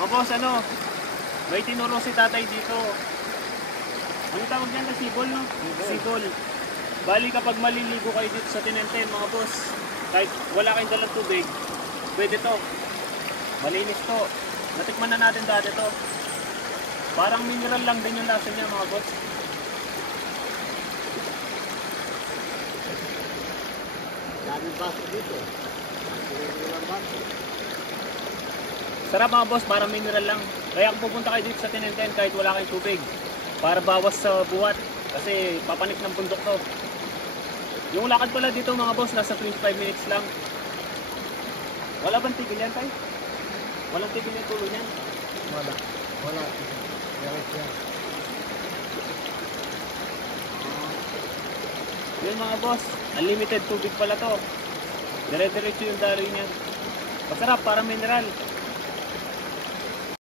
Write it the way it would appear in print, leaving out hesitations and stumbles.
Mga boss, ano? May tinuro si tatay dito. Ano tawag niyan na sibol, no? Sibol. Bali kapag maliligo kayo dito sa Tinenten, mga boss, kahit wala kayong dalang tubig, pwede to. Malinis to. Natikman na natin dati to. Parang mineral lang din yung lasa niya, mga boss. Daming baso dito. Daming baso. Sarap mga boss, parang mineral lang. Kaya kung pupunta kayo dito sa Tinenten kahit wala kayong tubig, para bawas sa buwat. Kasi papanik ng bundok to. Yung lakad pala dito mga boss, nasa 25 minutes lang. Wala bang tigil yan tayo? Walang tigil yung tulo niyan? Wala. Wala. Yan. Yun mga boss, unlimited tubig pala to. Dire-diretso yung daloy niya. Masarap, parang mineral.